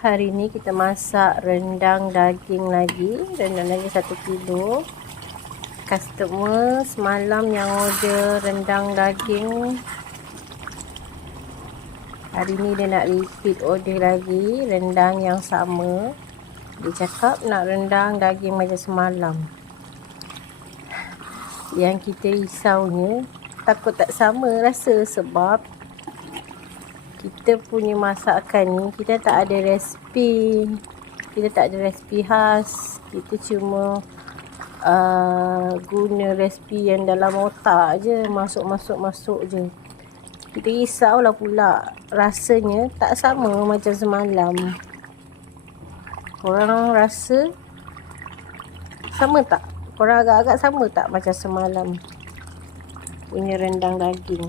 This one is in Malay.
Hari ni kita masak rendang daging lagi. Rendang daging 1 kilo. Customer semalam yang order rendang daging, hari ni dia nak repeat order lagi rendang yang sama. Dia cakap nak rendang daging macam semalam. Yang kita risaunya takut tak sama rasa, sebab kita punya masakan ni kita tak ada resipi. Kita tak ada resipi khas. Kita cuma guna resipi yang dalam otak je, masuk je. Kita risaulah pula rasanya tak sama macam semalam. Korang rasa sama tak? Korang agak-agak sama tak macam semalam punya rendang daging?